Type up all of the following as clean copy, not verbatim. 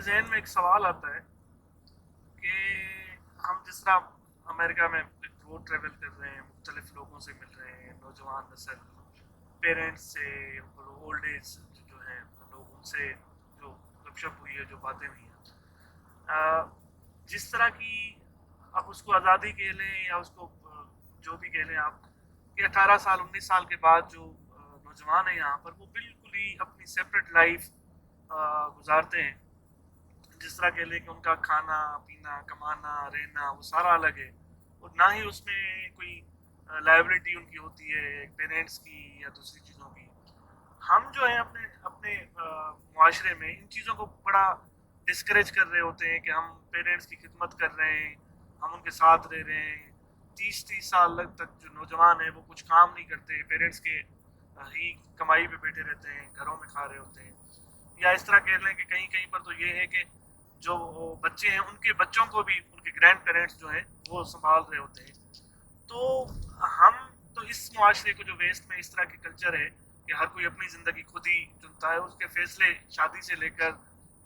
میرے ذہن میں ایک سوال آتا ہے کہ ہم جس طرح امریکہ میں روڈ ٹریول کر رہے ہیں، مختلف لوگوں سے مل رہے ہیں، نوجوان نسل پیرنٹس سے اور اولڈ ایج جو ہیں لوگ، ان سے جو گپ شپ ہوئی ہے، جو باتیں ہوئی ہیں، جس طرح کی آپ اس کو آزادی کہہ لیں یا اس کو جو بھی کہہ لیں آپ، کہ 18 سال 19 سال کے بعد جو نوجوان ہیں یہاں پر، وہ بالکل ہی اپنی سیپریٹ لائف گزارتے ہیں. جس طرح کہہ لیں کہ ان کا کھانا پینا کمانا رہنا وہ سارا الگ ہے، اور نہ ہی اس میں کوئی لائبلٹی ان کی ہوتی ہے پیرنٹس کی یا دوسری چیزوں کی. ہم جو ہے اپنے اپنے معاشرے میں ان چیزوں کو بڑا ڈسکریج کر رہے ہوتے ہیں کہ ہم پیرنٹس کی خدمت کر رہے ہیں، ہم ان کے ساتھ رہ رہے ہیں. 30 30 سال تک جو نوجوان ہیں وہ کچھ کام نہیں کرتے، پیرنٹس کے ہی کمائی پہ بیٹھے رہتے ہیں، گھروں میں کھا رہے ہوتے ہیں. یا اس طرح کہہ لیں کہ کہیں کہیں پر تو یہ ہے کہ جو بچے ہیں ان کے بچوں کو بھی ان کے گرینڈ پیرنٹس جو ہیں وہ سنبھال رہے ہوتے ہیں. تو ہم تو اس معاشرے کو جو ویسٹ میں اس طرح کی کلچر ہے کہ ہر کوئی اپنی زندگی خود ہی چنتا ہے، اس کے فیصلے شادی سے لے کر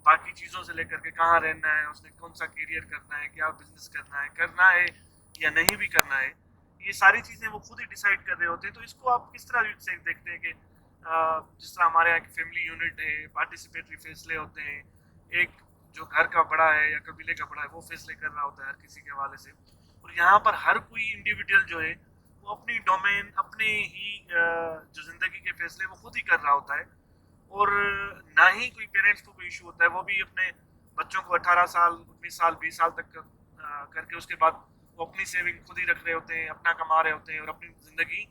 باقی چیزوں سے لے کر کے کہاں رہنا ہے، اس نے کون سا کیریئر کرنا ہے، کیا بزنس کرنا ہے یا نہیں بھی کرنا ہے، یہ ساری چیزیں وہ خود ہی ڈیسائیڈ کر رہے ہوتے ہیں. تو اس کو آپ کس طرح سے دیکھتے ہیں کہ جس طرح ہمارے یہاں کی فیملی یونٹ ہے، پارٹیسپیٹری فیصلے ہوتے ہیں، ایک جو گھر کا بڑا ہے یا قبیلے کا بڑا ہے وہ فیصلے کر رہا ہوتا ہے ہر کسی کے حوالے سے، اور یہاں پر ہر کوئی انڈیویجول جو ہے وہ اپنی ڈومین اپنے ہی جو زندگی کے فیصلے وہ خود ہی کر رہا ہوتا ہے. اور نہ ہی کوئی پیرنٹس کو کوئی ایشو ہوتا ہے، وہ بھی اپنے بچوں کو 18 سال 19 سال 20 سال تک کر کے اس کے بعد وہ اپنی سیونگ خود ہی رکھ رہے ہوتے ہیں، اپنا کما رہے ہوتے ہیں، اور اپنی زندگی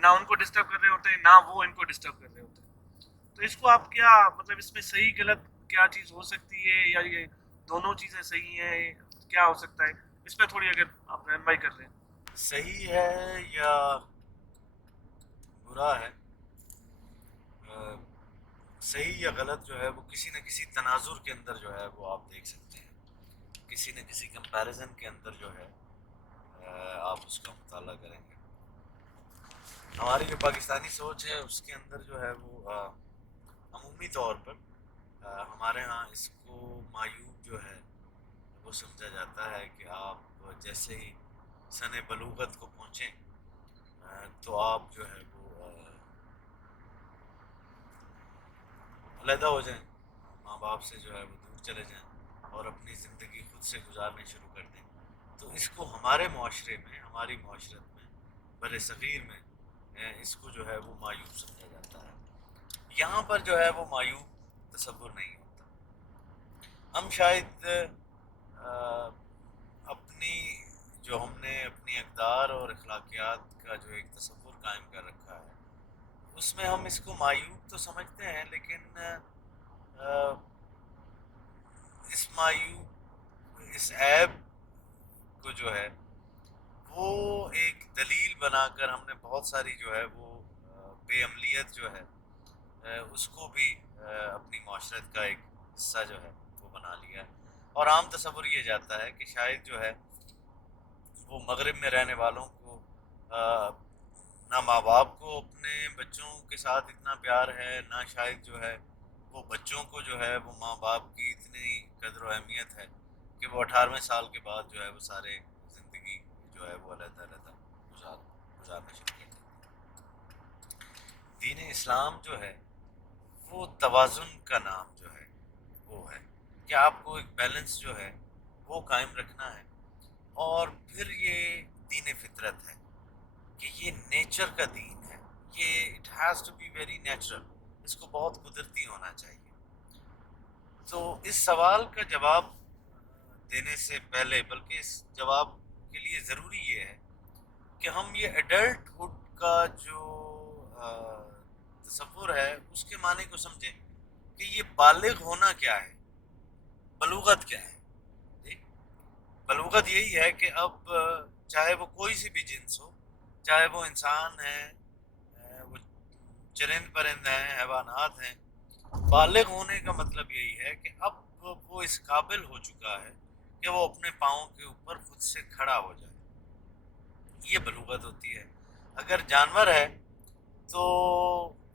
نہ ان کو ڈسٹرب کر رہے ہوتے ہیں نہ وہ ان کو ڈسٹرب کر رہے ہوتے ہیں. تو اس کو آپ کیا مطلب اس میں صحیح غلط کیا چیز ہو سکتی ہے، یا یہ دونوں چیزیں صحیح ہیں، کیا ہو سکتا ہے اس پہ تھوڑی اگر آپ رہنمائی کر لیں. صحیح ہے یا برا ہے؟ صحیح یا غلط جو ہے وہ کسی نہ کسی تناظر کے اندر جو ہے وہ آپ دیکھ سکتے ہیں، کسی نہ کسی کمپیریزن کے اندر جو ہے آپ اس کا مطالعہ کریں گے. ہماری جو پاکستانی سوچ ہے اس کے اندر جو ہے وہ عمومی طور پر ہمارے ہاں اس کو معیوب جو ہے وہ سمجھا جاتا ہے کہ آپ جیسے ہی سن بلوغت کو پہنچیں تو آپ جو ہے وہ علیحدہ ہو جائیں، ماں باپ سے جو ہے وہ دور چلے جائیں اور اپنی زندگی خود سے گزارنے شروع کر دیں. تو اس کو ہمارے معاشرے میں، ہماری معاشرت میں، بر صغیر میں اس کو جو ہے وہ معیوب سمجھا جاتا ہے. یہاں پر جو ہے وہ معیوب تصور نہیں ہوتا. ہم شاید اپنی جو ہم نے اپنی اقدار اور اخلاقیات کا جو ایک تصور قائم کر رکھا ہے اس میں ہم اس کو معیوب تو سمجھتے ہیں، لیکن اس معیوب اس عیب کو جو ہے وہ ایک دلیل بنا کر ہم نے بہت ساری جو ہے وہ بے عملیت جو ہے اس کو بھی اپنی معاشرت کا ایک حصہ جو ہے وہ بنا لیا ہے. اور عام تصور یہ جاتا ہے کہ شاید جو ہے وہ مغرب میں رہنے والوں کو نہ ماں باپ کو اپنے بچوں کے ساتھ اتنا پیار ہے، نہ شاید جو ہے وہ بچوں کو جو ہے وہ ماں باپ کی اتنی قدر و اہمیت ہے کہ وہ 18ویں سال کے بعد جو ہے وہ سارے زندگی جو ہے وہ علیحدہ علیحدہ گزارنا شروع کر دیتے ہیں. دین اسلام جو ہے وہ توازن کا نام جو ہے وہ ہے کہ آپ کو ایک بیلنس جو ہے وہ قائم رکھنا ہے. اور پھر یہ دین فطرت ہے کہ یہ نیچر کا دین ہے، یہ it has to be very natural, اس کو بہت قدرتی ہونا چاہیے. تو اس سوال کا جواب دینے سے پہلے، بلکہ اس جواب کے لیے ضروری یہ ہے کہ ہم یہ ایڈلٹ ہوڈ کا جو تصور ہے اس کے معنی کو سمجھیں کہ یہ بالغ ہونا کیا ہے، بلوغت کیا ہے. جی، بلوغت یہی ہے کہ اب چاہے وہ کوئی سی بھی جنس ہو، چاہے وہ انسان ہیں، وہ چرند پرند ہیں، حیوانات ہیں، بالغ ہونے کا مطلب یہی ہے کہ اب وہ اس قابل ہو چکا ہے کہ وہ اپنے پاؤں کے اوپر خود سے کھڑا ہو جائے. یہ بلوغت ہوتی ہے. اگر جانور ہے تو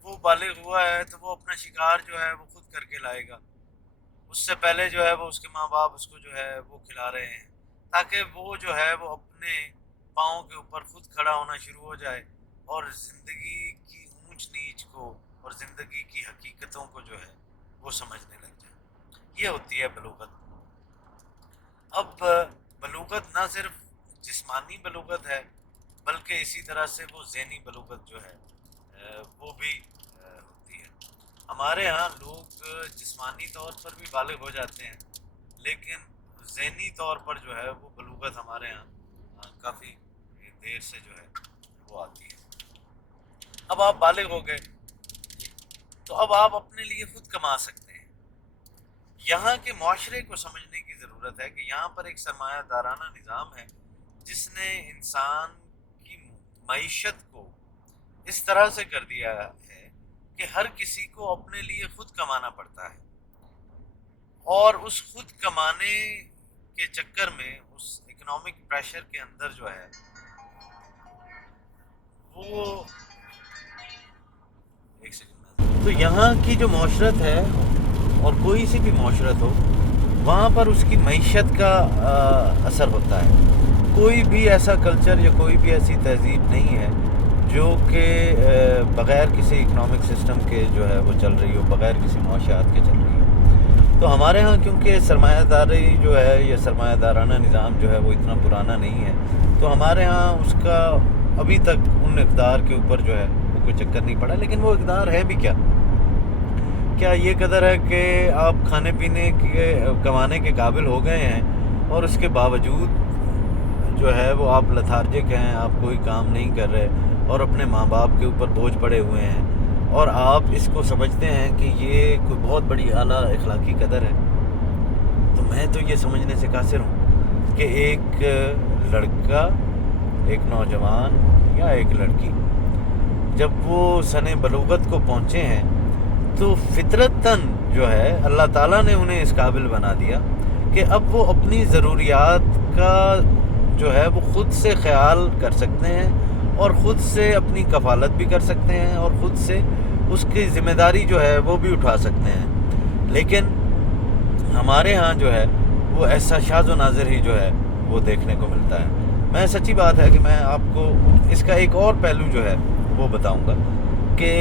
وہ بالغ ہوا ہے تو وہ اپنا شکار جو ہے وہ خود کر کے لائے گا. اس سے پہلے جو ہے وہ اس کے ماں باپ اس کو جو ہے وہ کھلا رہے ہیں، تاکہ وہ جو ہے وہ اپنے پاؤں کے اوپر خود کھڑا ہونا شروع ہو جائے اور زندگی کی اونچ نیچ کو اور زندگی کی حقیقتوں کو جو ہے وہ سمجھنے لگ جائے۔ یہ ہوتی ہے بلوغت۔ اب بلوغت نہ صرف جسمانی بلوغت ہے، بلکہ اسی طرح سے وہ ذہنی بلوغت جو ہے وہ بھی ہوتی ہے۔ ہمارے ہاں لوگ جسمانی طور پر بھی بالغ ہو جاتے ہیں، لیکن ذہنی طور پر جو ہے وہ بلوغت ہمارے ہاں کافی دیر سے جو ہے وہ آتی ہے۔ اب آپ بالغ ہو گئے تو اب آپ اپنے لیے خود کما سکتے ہیں۔ یہاں کے معاشرے کو سمجھنے کی ضرورت ہے کہ یہاں پر ایک سرمایہ دارانہ نظام ہے جس نے انسان کی معیشت کو اس طرح سے کر دیا ہے کہ ہر کسی کو اپنے لیے خود کمانا پڑتا ہے، اور اس خود کمانے کے چکر میں اس اکنامک پریشر کے اندر جو ہے وہ ایک سیکنڈ، تو یہاں کی جو معاشرت ہے اور کوئی سی بھی معاشرت ہو، وہاں پر اس کی معیشت کا اثر ہوتا ہے۔ کوئی بھی ایسا کلچر یا کوئی بھی ایسی تہذیب نہیں ہے جو کہ بغیر کسی اکنامک سسٹم کے جو ہے وہ چل رہی ہو، بغیر کسی معاشیات کے چل رہی ہو۔ تو ہمارے ہاں کیونکہ سرمایہ داری جو ہے یا سرمایہ دارانہ نظام جو ہے وہ اتنا پرانا نہیں ہے، تو ہمارے ہاں اس کا ابھی تک ان اقدار کے اوپر جو ہے وہ کوئی چکر نہیں پڑا۔ لیکن وہ اقدار ہے بھی کیا یہ قدر ہے کہ آپ کھانے پینے کے کمانے کے قابل ہو گئے ہیں اور اس کے باوجود جو ہے وہ آپ لتھارجک ہیں، آپ کوئی کام نہیں کر رہے اور اپنے ماں باپ کے اوپر بوجھ پڑے ہوئے ہیں، اور آپ اس کو سمجھتے ہیں کہ یہ کوئی بہت بڑی اعلیٰ اخلاقی قدر ہے۔ تو میں تو یہ سمجھنے سے قاصر ہوں کہ ایک لڑکا، ایک نوجوان یا ایک لڑکی جب وہ سن بلوغت کو پہنچے ہیں تو فطرتاً جو ہے اللہ تعالیٰ نے انہیں اس قابل بنا دیا کہ اب وہ اپنی ضروریات کا جو ہے وہ خود سے خیال کر سکتے ہیں اور خود سے اپنی کفالت بھی کر سکتے ہیں اور خود سے اس کی ذمہ داری جو ہے وہ بھی اٹھا سکتے ہیں۔ لیکن ہمارے ہاں جو ہے وہ ایسا شاذ و نادر ہی جو ہے وہ دیکھنے کو ملتا ہے۔ میں سچی بات ہے کہ میں آپ کو اس کا ایک اور پہلو جو ہے وہ بتاؤں گا کہ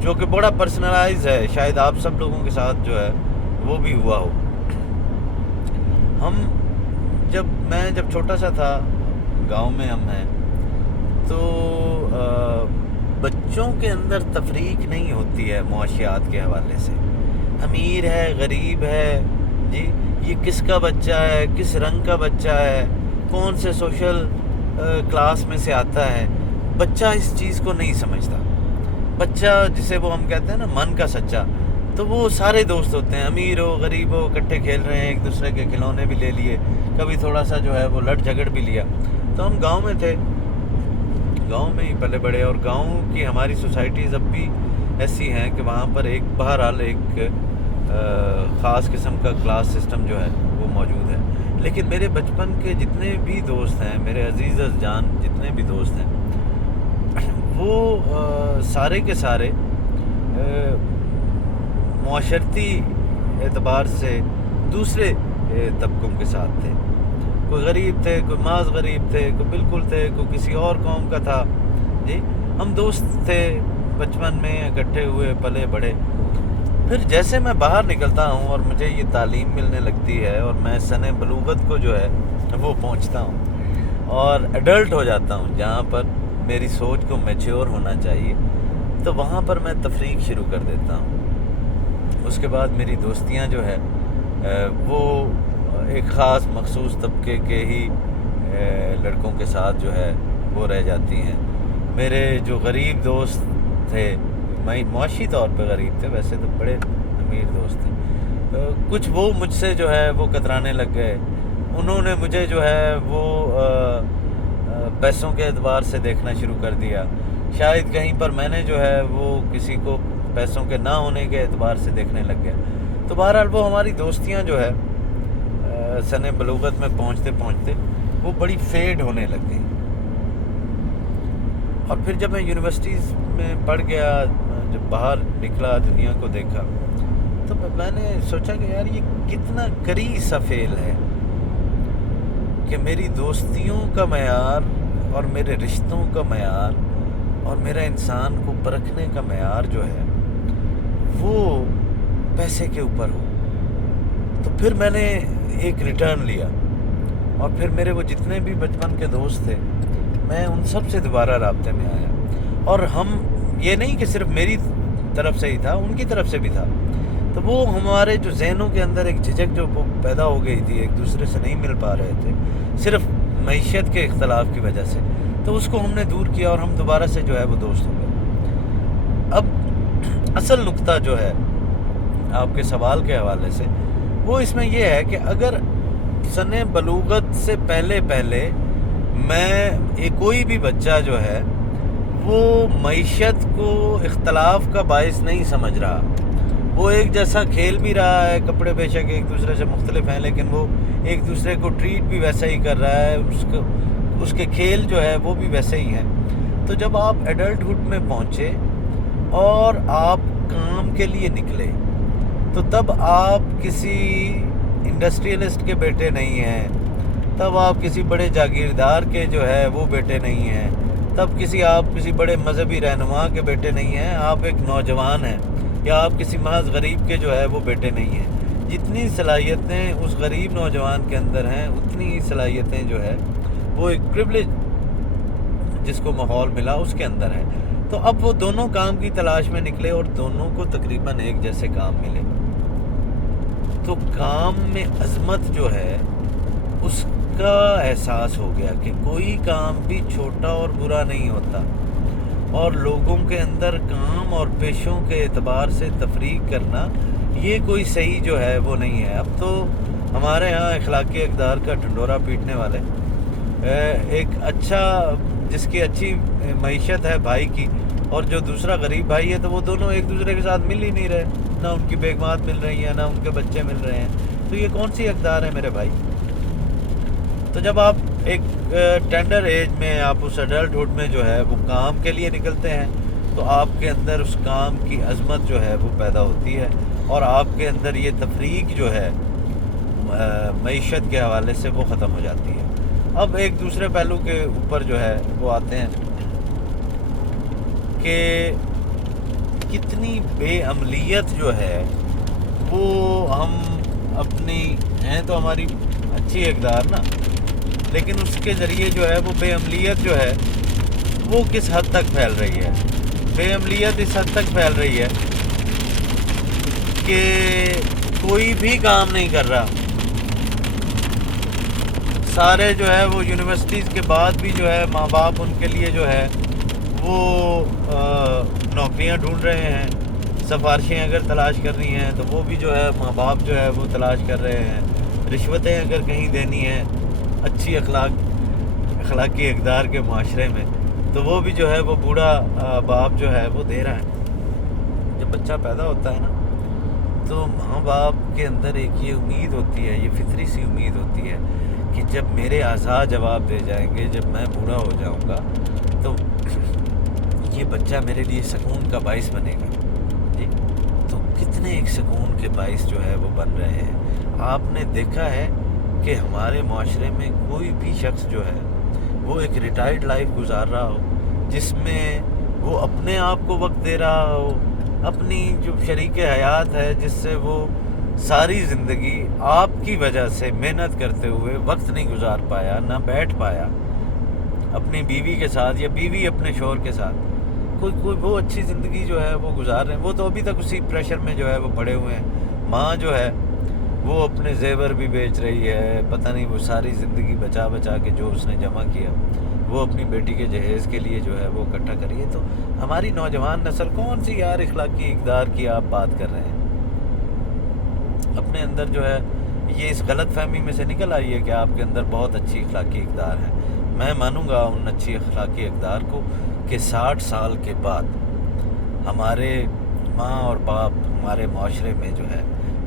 جو کہ بڑا پرسنلائز ہے، شاید آپ سب لوگوں کے ساتھ جو ہے وہ بھی ہوا ہو۔ میں جب چھوٹا سا تھا، گاؤں میں ہم ہیں، تو بچوں کے اندر تفریق نہیں ہوتی ہے معاشیات کے حوالے سے، امیر ہے غریب ہے، جی یہ کس کا بچہ ہے، کس رنگ کا بچہ ہے، کون سے سوشل کلاس میں سے آتا ہے، بچہ اس چیز کو نہیں سمجھتا۔ بچہ جسے وہ ہم کہتے ہیں نا من کا سچا، تو وہ سارے دوست ہوتے ہیں، امیر ہو غریب ہو، اکٹھے کھیل رہے ہیں، ایک دوسرے کے کھلونے بھی لے لیے، کبھی تھوڑا سا جو ہے وہ لڑ جھگڑ بھی لیا۔ تو ہم گاؤں میں تھے، گاؤں میں ہی پلے بڑے، اور گاؤں کی ہماری سوسائٹیز اب بھی ایسی ہیں کہ وہاں پر ایک بہرحال ایک خاص قسم کا کلاس سسٹم جو ہے وہ موجود ہے۔ لیکن میرے بچپن کے جتنے بھی دوست ہیں، میرے عزیز جان جتنے بھی دوست ہیں، وہ سارے کے سارے معاشرتی اعتبار سے دوسرے طبقوں کے ساتھ تھے۔ کوئی غریب تھے، کوئی محض غریب تھے، کوئی بالکل تھے، کوئی کسی اور قوم کا تھا، جی ہم دوست تھے بچپن میں، اکٹھے ہوئے پلے بڑے۔ پھر جیسے میں باہر نکلتا ہوں اور مجھے یہ تعلیم ملنے لگتی ہے اور میں سن بلوغت کو جو ہے وہ پہنچتا ہوں اور ایڈلٹ ہو جاتا ہوں، جہاں پر میری سوچ کو میچور ہونا چاہیے، تو وہاں پر میں تفریق شروع کر دیتا ہوں۔ اس کے بعد میری دوستیاں جو ہے وہ ایک خاص مخصوص طبقے کے ہی لڑکوں کے ساتھ جو ہے وہ رہ جاتی ہیں۔ میرے جو غریب دوست تھے، معاشی طور پہ غریب تھے، ویسے تو بڑے امیر دوست تھے، کچھ وہ مجھ سے جو ہے وہ کترانے لگ گئے۔ انہوں نے مجھے جو ہے وہ پیسوں کے اعتبار سے دیکھنا شروع کر دیا، شاید کہیں پر میں نے جو ہے وہ کسی کو پیسوں کے نہ ہونے کے اعتبار سے دیکھنے لگ گیا۔ تو بہرحال وہ ہماری دوستیاں جو ہے سن بلوغت میں پہنچتے پہنچتے وہ بڑی فیڈ ہونے لگ گئی۔ اور پھر جب میں یونیورسٹیز میں پڑھ گیا، جب باہر نکلا، دنیا کو دیکھا، تو میں نے سوچا کہ یار یہ کتنا کری سا فیل ہے کہ میری دوستیوں کا معیار اور میرے رشتوں کا معیار اور میرا انسان کو پرکھنے کا معیار جو ہے وہ پیسے کے اوپر ہو. تو پھر میں نے ایک ریٹرن لیا اور پھر میرے وہ جتنے بھی بچپن کے دوست تھے میں ان سب سے دوبارہ رابطے میں آیا. اور ہم یہ نہیں کہ صرف میری طرف سے ہی تھا، ان کی طرف سے بھی تھا. تو وہ ہمارے جو ذہنوں کے اندر ایک جھجک جو پیدا ہو گئی تھی، ایک دوسرے سے نہیں مل پا رہے تھے صرف معیشت کے اختلاف کی وجہ سے، تو اس کو ہم نے دور کیا اور ہم دوبارہ سے جو ہے وہ دوست ہو گئے. اب اصل نقطہ جو ہے آپ کے سوال کے حوالے سے وہ اس میں یہ ہے کہ اگر سن بلوغت سے پہلے میں کوئی بھی بچہ جو ہے وہ معیشت کو اختلاف کا باعث نہیں سمجھ رہا، وہ ایک جیسا کھیل بھی رہا ہے، کپڑے بے شک ایک دوسرے سے مختلف ہیں لیکن وہ ایک دوسرے کو ٹریٹ بھی ویسا ہی کر رہا ہے، اس کے کھیل جو ہے وہ بھی ویسے ہی ہیں. تو جب آپ ایڈلٹہڈ میں پہنچے اور آپ کام کے لیے نکلے تو تب آپ کسی انڈسٹریلسٹ کے بیٹے نہیں ہیں، تب آپ کسی بڑے جاگیردار کے جو ہے وہ بیٹے نہیں ہیں، تب آپ کسی بڑے مذہبی رہنما کے بیٹے نہیں ہیں. آپ ایک نوجوان ہیں یا آپ کسی محض غریب کے جو ہے وہ بیٹے نہیں ہیں. جتنی صلاحیتیں اس غریب نوجوان کے اندر ہیں اتنی ہی صلاحیتیں جو ہے وہ ایک پریویلیج جس کو ماحول ملا اس کے اندر ہے. تو اب وہ دونوں کام کی تلاش میں نکلے اور دونوں کو تقریباً ایک جیسے کام ملے. تو کام میں عظمت جو ہے اس کا احساس ہو گیا کہ کوئی کام بھی چھوٹا اور برا نہیں ہوتا، اور لوگوں کے اندر کام اور پیشوں کے اعتبار سے تفریق کرنا یہ کوئی صحیح جو ہے وہ نہیں ہے. اب تو ہمارے ہاں اخلاقی اقدار کا ڈھنڈورا پیٹنے والے ایک اچھا جس کی اچھی معیشت ہے بھائی کی اور جو دوسرا غریب بھائی ہے تو وہ دونوں ایک دوسرے کے ساتھ مل ہی نہیں رہے، نہ ان کی بیگمات مل رہی ہیں نہ ان کے بچے مل رہے ہیں. تو یہ کون سی اقدار ہے میرے بھائی؟ تو جب آپ ایک ٹینڈر ایج میں آپ اس ایڈلٹہڈ میں جو ہے وہ کام کے لیے نکلتے ہیں تو آپ کے اندر اس کام کی عظمت جو ہے وہ پیدا ہوتی ہے اور آپ کے اندر یہ تفریق جو ہے معیشت کے حوالے سے وہ ختم ہو جاتی ہے. اب ایک دوسرے پہلو کے اوپر جو ہے وہ آتے ہیں کہ کتنی بے عملیت جو ہے وہ ہم اپنی ہیں تو ہماری اچھی اقدار نا، لیکن اس کے ذریعے جو ہے وہ بے عملیت جو ہے وہ کس حد تک پھیل رہی ہے. بے عملیت اس حد تک پھیل رہی ہے کہ کوئی بھی کام نہیں کر رہا. سارے جو ہے وہ یونیورسٹیز کے بعد بھی جو ہے ماں باپ ان کے لیے جو ہے وہ نوکریاں ڈھونڈ رہے ہیں، سفارشیں اگر تلاش کر رہی ہیں تو وہ بھی جو ہے ماں باپ جو ہے وہ تلاش کر رہے ہیں. رشوتیں اگر کہیں دینی ہیں اچھی اخلاقی اقدار کے معاشرے میں تو وہ بھی جو ہے وہ بوڑھا باپ جو ہے وہ دے رہا ہے. جب بچہ پیدا ہوتا ہے نا تو ماں باپ کے اندر ایک یہ امید ہوتی ہے، یہ فطری سی امید ہوتی ہے کہ جب میرے اعضاء جواب دے جائیں گے، جب میں بوڑھا ہو جاؤں گا تو یہ بچہ میرے لیے سکون کا باعث بنے گا. جی تو کتنے ایک سکون کے باعث جو ہے وہ بن رہے ہیں. آپ نے دیکھا ہے کہ ہمارے معاشرے میں کوئی بھی شخص جو ہے وہ ایک ریٹائرڈ لائف گزار رہا ہو جس میں وہ اپنے آپ کو وقت دے رہا ہو، اپنی جو شریک حیات ہے جس سے وہ ساری زندگی آپ کی وجہ سے محنت کرتے ہوئے وقت نہیں گزار پایا، نہ بیٹھ پایا اپنی بیوی کے ساتھ یا بیوی اپنے شوہر کے ساتھ، کوئی وہ اچھی زندگی جو ہے وہ گزار رہے ہیں. وہ تو ابھی تک اسی پریشر میں جو ہے وہ پڑے ہوئے ہیں. ماں جو ہے وہ اپنے زیور بھی بیچ رہی ہے، پتہ نہیں وہ ساری زندگی بچا کے جو اس نے جمع کیا وہ اپنی بیٹی کے جہیز کے لیے جو ہے وہ اکٹھا کریے. تو ہماری نوجوان نسل کون سی یار اخلاقی اقدار کی آپ بات کر رہے ہیں؟ اپنے اندر جو ہے یہ اس غلط فہمی میں سے نکل آئی ہے کہ آپ کے اندر بہت اچھی اخلاقی اقدار ہیں. میں مانوں گا ان اچھی اخلاقی اقدار کو کہ 60 سال کے بعد ہمارے ماں اور باپ ہمارے معاشرے میں جو ہے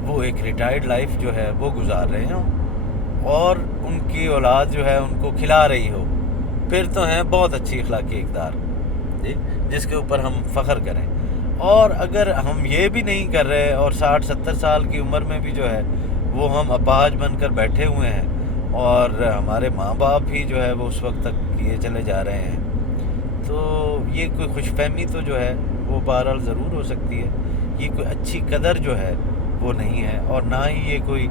وہ ایک ریٹائرڈ لائف جو ہے وہ گزار رہے ہوں اور ان کی اولاد جو ہے ان کو کھلا رہی ہو، پھر تو ہیں بہت اچھی اخلاقی اقدار جی جس کے اوپر ہم فخر کریں. اور اگر ہم یہ بھی نہیں کر رہے اور 60-70 سال کی عمر میں بھی جو ہے وہ ہم اپاہج بن کر بیٹھے ہوئے ہیں اور ہمارے ماں باپ ہی جو ہے وہ اس وقت تک کیے چلے جا رہے ہیں، تو یہ کوئی خوش فہمی تو جو ہے وہ بہرحال ضرور ہو سکتی ہے، یہ کوئی اچھی قدر جو ہے وہ نہیں ہے، اور نہ ہی یہ کوئی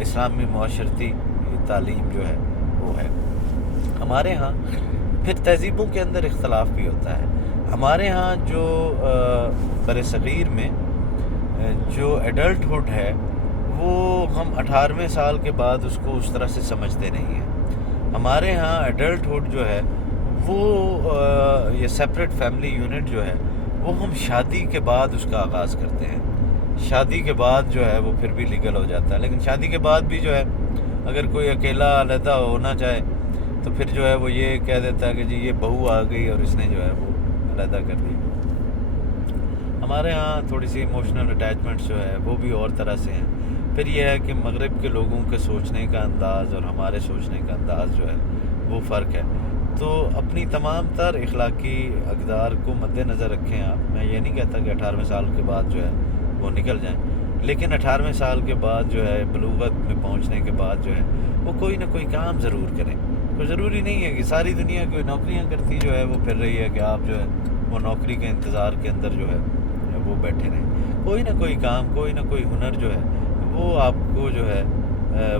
اسلامی معاشرتی تعلیم جو ہے وہ ہے۔ ہمارے ہاں پھر تہذیبوں کے اندر اختلاف بھی ہوتا ہے۔ ہمارے ہاں جو بر صغیر میں جو ایڈلٹ ہوڈ ہے وہ ہم 18ویں سال کے بعد اس کو اس طرح سے سمجھتے نہیں ہیں۔ ہمارے ہاں ایڈلٹ ہوڈ جو ہے وہ یہ سیپریٹ فیملی یونٹ جو ہے وہ ہم شادی کے بعد اس کا آغاز کرتے ہیں۔ شادی کے بعد جو ہے وہ پھر بھی لیگل ہو جاتا ہے، لیکن شادی کے بعد بھی جو ہے اگر کوئی اکیلا علیحدہ ہونا چاہے تو پھر جو ہے وہ یہ کہہ دیتا ہے کہ جی یہ بہو آ گئی اور اس نے جو ہے وہ علیحدہ کر دی۔ ہمارے ہاں تھوڑی سی ایموشنل اٹیچمنٹس جو ہے وہ بھی اور طرح سے ہیں۔ پھر یہ ہے کہ مغرب کے لوگوں کے سوچنے کا انداز اور ہمارے سوچنے کا انداز جو ہے وہ فرق ہے۔ تو اپنی تمام تر اخلاقی اقدار کو مد نظر رکھیں آپ۔ میں یہ نہیں کہتا کہ 18ویں سال کے بعد جو ہے وہ نکل جائیں، لیکن 18ویں سال کے بعد جو ہے بلوغت میں پہنچنے کے بعد جو ہے وہ کوئی نہ کوئی کام ضرور کریں۔ کوئی ضروری نہیں ہے کہ ساری دنیا کوئی نوکریاں کرتی جو ہے وہ پھر رہی ہے کہ آپ جو ہے وہ نوکری کے انتظار کے اندر جو ہے وہ بیٹھے رہیں۔ کوئی نہ کوئی کام، کوئی نہ کوئی ہنر جو ہے وہ آپ کو جو ہے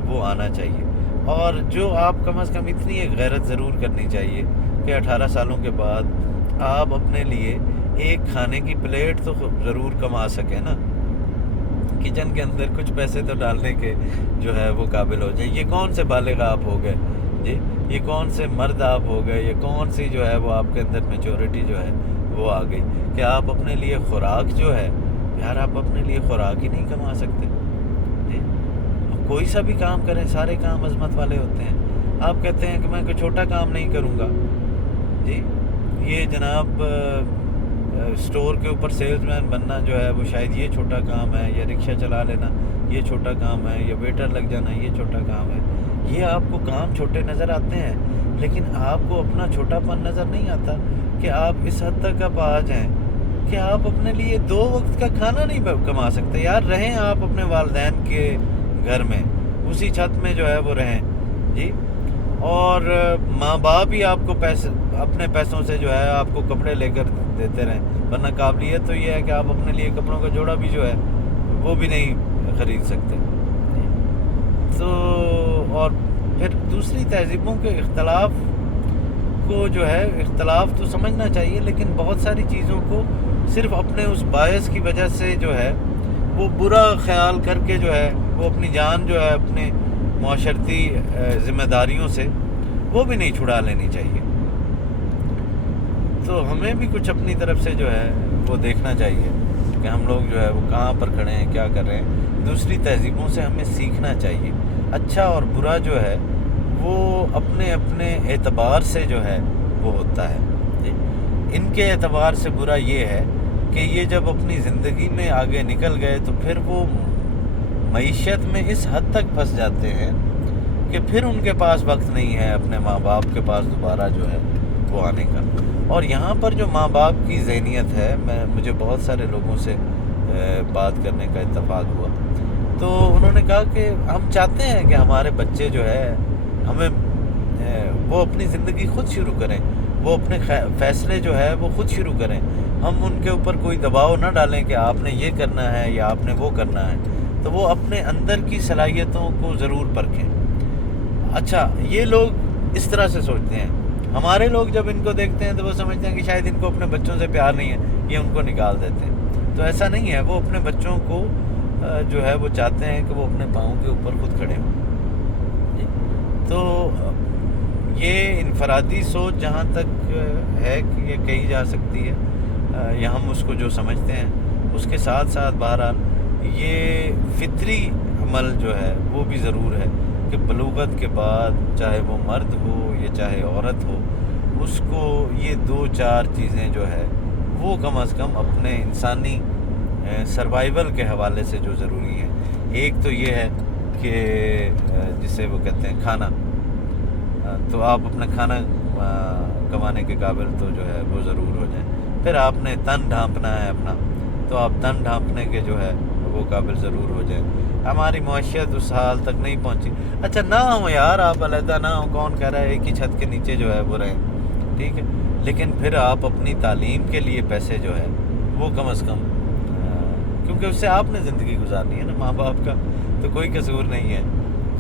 وہ آنا چاہیے، اور جو آپ کم از کم اتنی ایک غیرت ضرور کرنی چاہیے کہ 18 سالوں کے بعد آپ اپنے لیے ایک کھانے کی پلیٹ تو ضرور کما سکیں نا، کچن کے اندر کچھ پیسے تو ڈالنے کے جو ہے وہ قابل ہو جائیں۔ یہ کون سے بالغ آپ ہو گئے جی، یہ کون سے مرد آپ ہو گئے، یہ کون سی جو ہے وہ آپ کے اندر میچورٹی جو ہے وہ آ گئی کہ آپ اپنے لیے خوراک جو ہے، یار آپ اپنے لیے خوراک ہی نہیں کما سکتے جی۔ کوئی سا بھی کام کریں، سارے کام عظمت والے ہوتے ہیں۔ آپ کہتے ہیں کہ میں کوئی چھوٹا کام نہیں کروں گا جی، یہ جناب اسٹور کے اوپر سیلز مین بننا جو ہے وہ شاید یہ چھوٹا کام ہے، یا رکشہ چلا لینا یہ چھوٹا کام ہے، یا ویٹر لگ جانا یہ چھوٹا کام ہے۔ یہ آپ کو کام چھوٹے نظر آتے ہیں، لیکن آپ کو اپنا چھوٹا پن نظر نہیں آتا کہ آپ اس حد تک اب آ جائیں کہ آپ اپنے لیے 2 وقت کا کھانا نہیں کما سکتے۔ یار رہیں آپ اپنے والدین کے گھر میں، اسی چھت میں جو ہے وہ رہیں جی، اور ماں باپ ہی آپ کو پیسے اپنے پیسوں سے جو ہے آپ کو کپڑے لے کر دیتے رہیں، ورنہ قابلیت تو یہ ہے کہ آپ اپنے لیے کپڑوں کا جوڑا بھی جو ہے وہ بھی نہیں خرید سکتے۔ تو اور پھر دوسری تہذیبوں کے اختلاف کو جو ہے اختلاف تو سمجھنا چاہیے، لیکن بہت ساری چیزوں کو صرف اپنے اس باعث کی وجہ سے جو ہے وہ برا خیال کر کے جو ہے وہ اپنی جان جو ہے اپنے معاشرتی ذمہ داریوں سے وہ بھی نہیں چھڑا لینی چاہیے۔ تو ہمیں بھی کچھ اپنی طرف سے جو ہے وہ دیکھنا چاہیے کہ ہم لوگ جو ہے وہ کہاں پر کھڑے ہیں، کیا کر رہے ہیں۔ دوسری تہذیبوں سے ہمیں سیکھنا چاہیے۔ اچھا اور برا جو ہے وہ اپنے اپنے اعتبار سے جو ہے وہ ہوتا ہے جی۔ ان کے اعتبار سے برا یہ ہے کہ یہ جب اپنی زندگی میں آگے نکل گئے تو پھر وہ معیشت میں اس حد تک پھنس جاتے ہیں کہ پھر ان کے پاس وقت نہیں ہے اپنے ماں باپ کے پاس دوبارہ جو ہے وہ آنے کا۔ اور یہاں پر جو ماں باپ کی ذہنیت ہے، مجھے بہت سارے لوگوں سے بات کرنے کا اتفاق ہوا، تو انہوں نے کہا کہ ہم چاہتے ہیں کہ ہمارے بچے جو ہے ہمیں وہ اپنی زندگی خود شروع کریں، وہ اپنے فیصلے جو ہے وہ خود شروع کریں، ہم ان کے اوپر کوئی دباؤ نہ ڈالیں کہ آپ نے یہ کرنا ہے یا آپ نے وہ کرنا ہے، تو وہ اپنے اندر کی صلاحیتوں کو ضرور پرکھیں۔ اچھا یہ لوگ اس طرح سے سوچتے ہیں، ہمارے لوگ جب ان کو دیکھتے ہیں تو وہ سمجھتے ہیں کہ شاید ان کو اپنے بچوں سے پیار نہیں ہے، یہ ان کو نکال دیتے ہیں۔ تو ایسا نہیں ہے، وہ اپنے بچوں کو جو ہے وہ چاہتے ہیں کہ وہ اپنے پاؤں کے اوپر خود کھڑے ہوں جی۔ تو یہ انفرادی سوچ جہاں تک ہے کہ یہ کہی جا سکتی ہے یا ہم اس کو جو سمجھتے ہیں، اس کے ساتھ ساتھ بہرحال یہ فطری عمل جو ہے وہ بھی ضرور ہے کہ بلوغت کے بعد چاہے وہ مرد ہو یا چاہے عورت ہو، اس کو یہ 2-4 چیزیں جو ہے وہ کم از کم اپنے انسانی سروائیول کے حوالے سے جو ضروری ہیں۔ ایک تو یہ ہے کہ جسے وہ کہتے ہیں کھانا، تو آپ اپنا کھانا کمانے کے قابل تو جو ہے وہ ضرور ہو جائیں۔ پھر آپ نے تن ڈھانپنا ہے اپنا، تو آپ تن ڈھانپنے کے جو ہے وہ قابل ضرور ہو جائیں۔ ہماری معاشیت اس حال تک نہیں پہنچی۔ اچھا نہ ہوں یار، آپ علیحدہ نہ ہوں، کون کہہ رہا ہے ایک ہی چھت کے نیچے جو ہے وہ رہیں، ٹھیک ہے، لیکن پھر آپ اپنی تعلیم کے لیے پیسے جو ہے وہ کم از کم، کیونکہ اس سے آپ نے زندگی گزارنی ہے نا، ماں باپ کا تو کوئی قصور نہیں ہے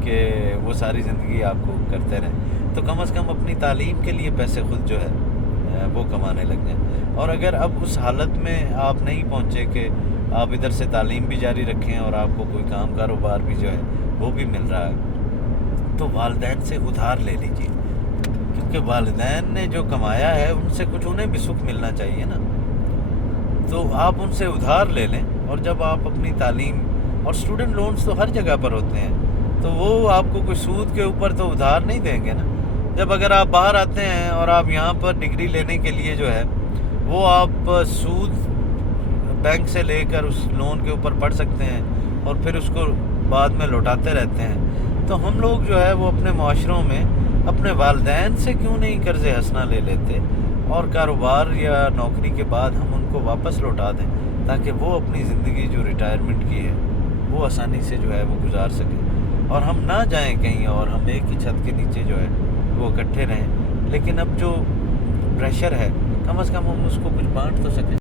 کہ وہ ساری زندگی آپ کو کرتے رہیں، تو کم از کم اپنی تعلیم کے لیے پیسے خود جو ہے وہ کمانے لگ جائیں۔ اور اگر اب اس حالت میں آپ نہیں پہنچے کہ آپ ادھر سے تعلیم بھی جاری رکھیں اور آپ کو کوئی کام کاروبار بھی جو ہے وہ بھی مل رہا ہے، تو والدین سے ادھار لے لیجیے، کیونکہ والدین نے جو کمایا ہے ان سے کچھ انہیں بھی سکھ ملنا چاہیے نا، تو آپ ان سے ادھار لے لیں، اور جب آپ اپنی تعلیم، اور اسٹوڈنٹ لونز تو ہر جگہ پر ہوتے ہیں، تو وہ آپ کو کوئی سود کے اوپر تو ادھار نہیں دیں گے نا۔ جب اگر آپ باہر آتے ہیں اور آپ یہاں پر ڈگری لینے کے لیے جو ہے وہ آپ سود بینک سے لے کر اس لون کے اوپر پڑھ سکتے ہیں اور پھر اس کو بعد میں لوٹاتے رہتے ہیں، تو ہم لوگ جو ہے وہ اپنے معاشروں میں اپنے والدین سے کیوں نہیں قرض حسنہ لے لیتے اور کاروبار یا نوکری کے بعد ہم ان کو واپس لوٹا دیں، تاکہ وہ اپنی زندگی جو ریٹائرمنٹ کی ہے وہ آسانی سے جو ہے وہ گزار سکیں، اور ہم نہ جائیں کہیں اور ہم ایک ہی چھت کے نیچے جو ہے وہ اکٹھے رہیں، لیکن اب جو پریشر ہے کم از کم ہم اس کو کچھ بانٹ تو سکیں۔